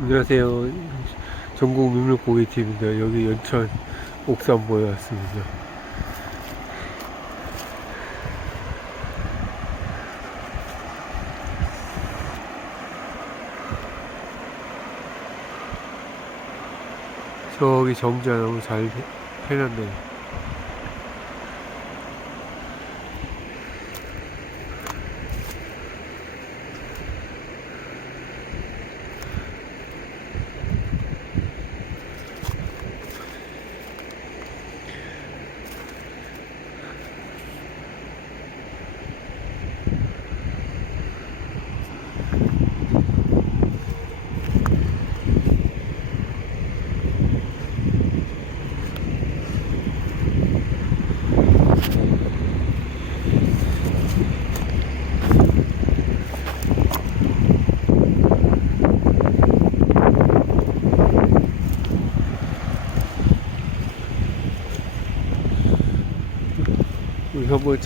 안녕하세요. 전국 민물고기팀입니다. 여기 연천 옥산보에 왔습니다. 저기 정자 너무 잘 해- 해놨네요.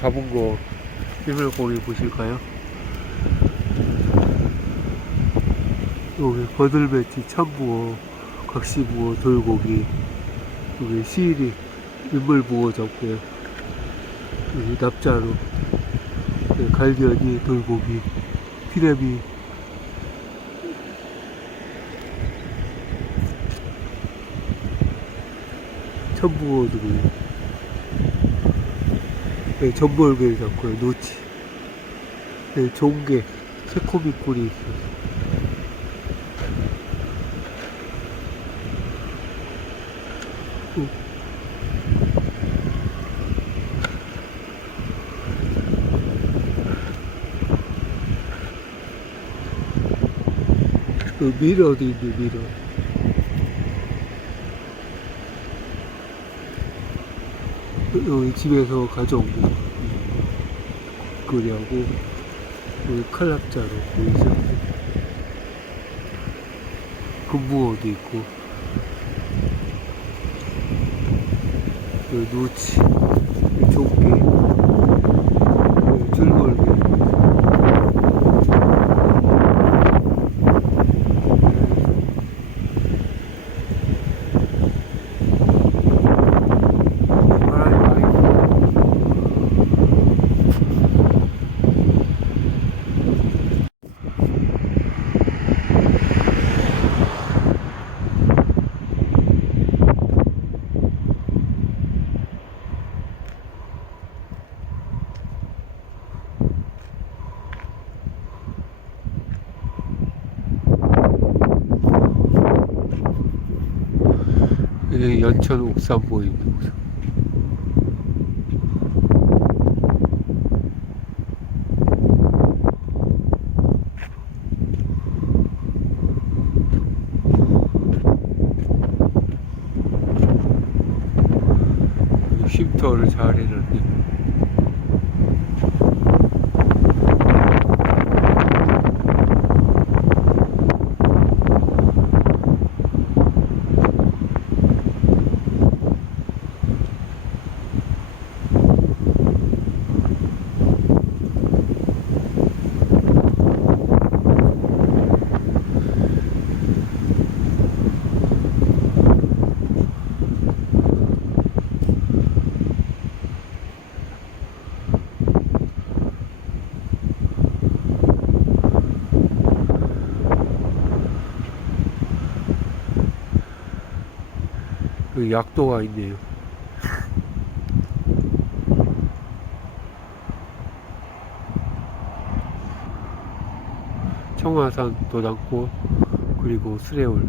잡은 거. 민물고기 보실까요? 여기 버들배치, 참붕어, 각시붕어, 돌고기. 여기 시리, 민물붕어 잡고요. 여기 납자로 갈견이, 돌고기, 피레미. 참붕어도 있고요 네, 전벌개 잡고요, 노치. 네, 종개, 새코미 꿀이 있어요. 어. 그 미러도 있네, 미러. 여기 집에서 가져온 거. 그리하고 여기 칼락자로 보이죠? 금붕어도 있고. 여기 노치 조개 여기 줄골개 바람이 많이 불어요. 이게 연천 옥산 보입니다. 쉼터를 잘 해놨네. 그 약도가 있네요. 청화산 도당꽃 그리고 수레올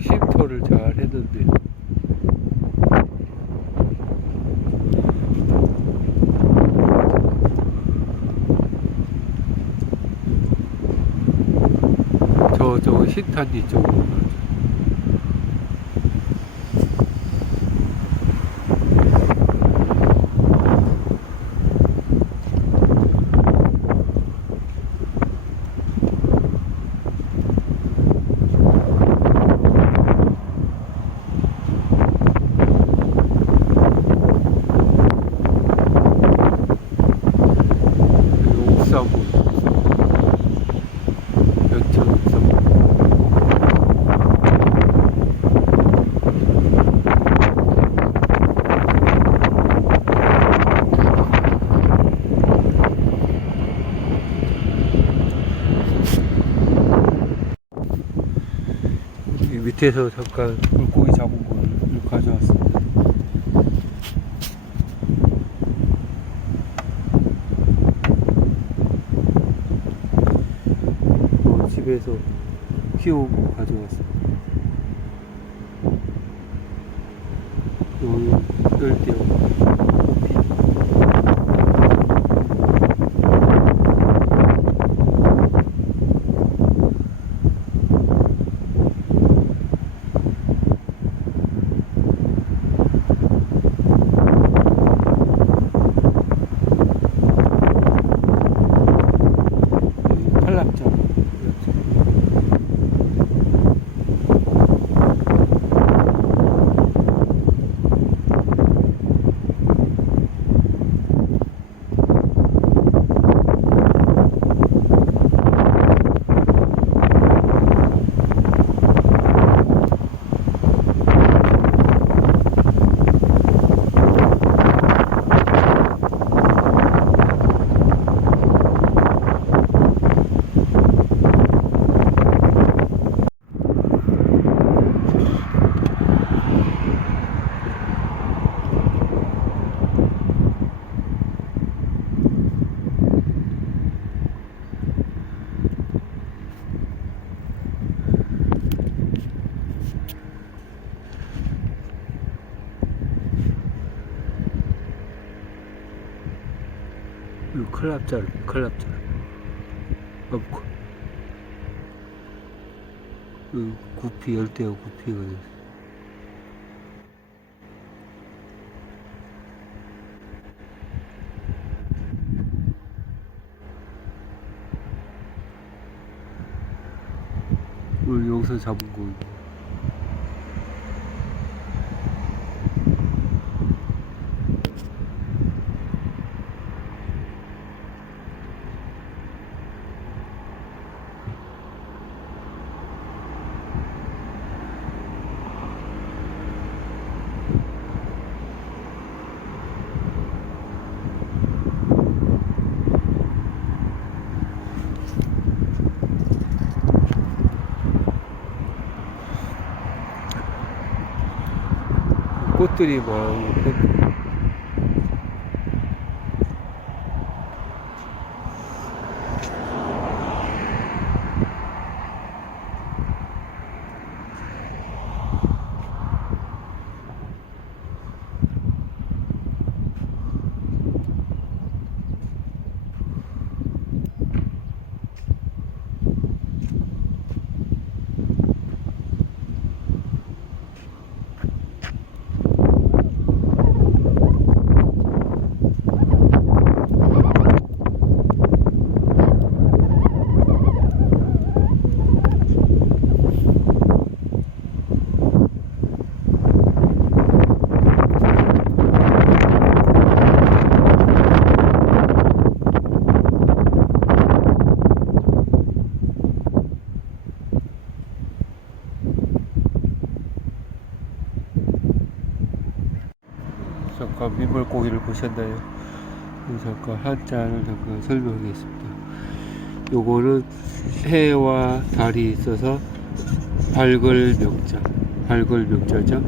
쉼터를 잘 했는데 저 신탄리 쪽으로 가죠. 그리고 옥사고 연천 옥사고 이 밑에서 잠깐 물고기 잡은 거를 가져왔습니다. 어, 집에서 거 가져왔습니다. 여기 열대어 호피. 여기 탈락자. 이 클랍자, 클랍자. 없고. 이 구피, 열대어 구피거든. 여기서 잡은 거. 꽃들이 많 잠깐 민물고기를 보셨나요? 그 잠깐 한자를 잠깐 설명하겠습니다. 요거는 해와 달이 있어서 발걸 명자, 발걸 명자죠.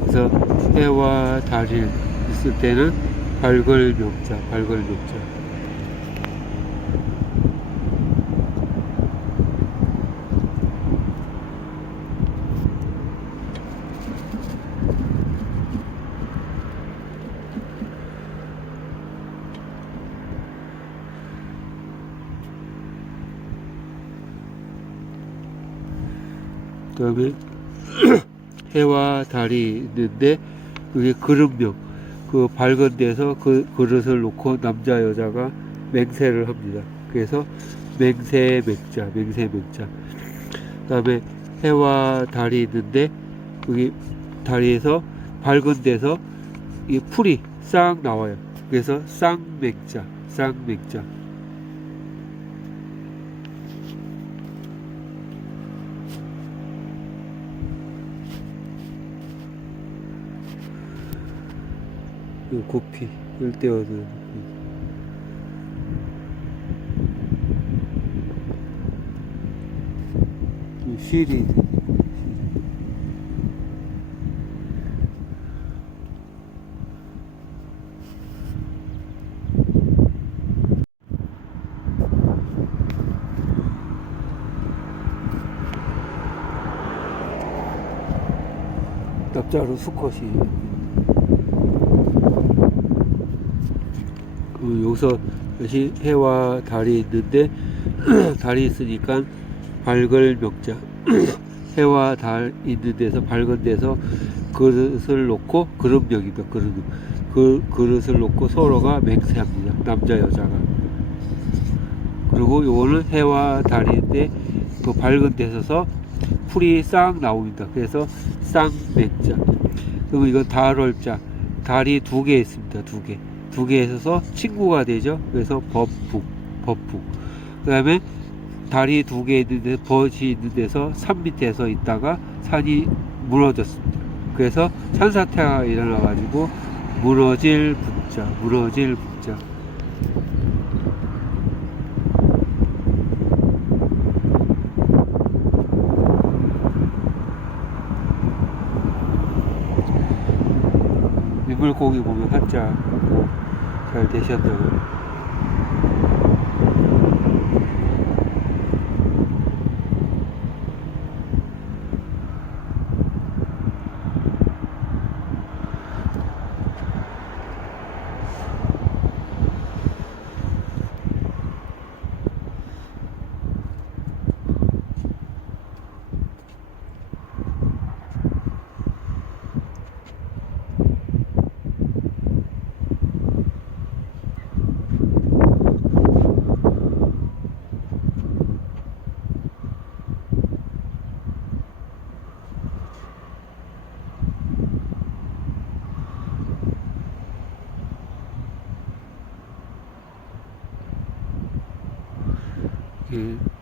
그래서 해와 달이 있을 때는 발걸 명자, 발걸 명자. 그 다음에 해와 달이 있는데 그게 그릇명 그 밝은 데서 그 그릇을 놓고 남자 여자가 맹세를 합니다. 그래서 맹세 맥자 맹세 맥자 그 다음에 해와 달이 있는데 여기 다리에서 밝은 데서 이 풀이 싹 나와요. 그래서 쌍맥자, 쌍맥자. 이 구피, 일대어는 실이. 납자루 수컷이 그 여기서 다시 해와 달이 있는데 달이 있으니까 밝을 명자 해와 달 있는 데서 밝은 데서 그릇을 놓고 그릇명이다 그릇 그 그릇을 놓고 서로가 맹세합니다 남자 여자가 그리고 요거는 해와 달인데 그 밝은 데서서 풀이 싹 나옵니다. 그래서 쌍맥자. 그리고 이건 달월자. 달이 두 개 있습니다. 두 개. 두 개 있어서 친구가 되죠. 그래서 법북. 법북. 그 다음에 달이 두 개 있는데 벗이 있는 데서 산 밑에서 있다가 산이 무너졌습니다. 그래서 산사태가 일어나 가지고 무너질 북자. 무너질 북자. 고기 보면 한자 뭐잘 되셨나요?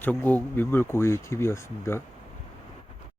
전국 민물고기 TV였습니다.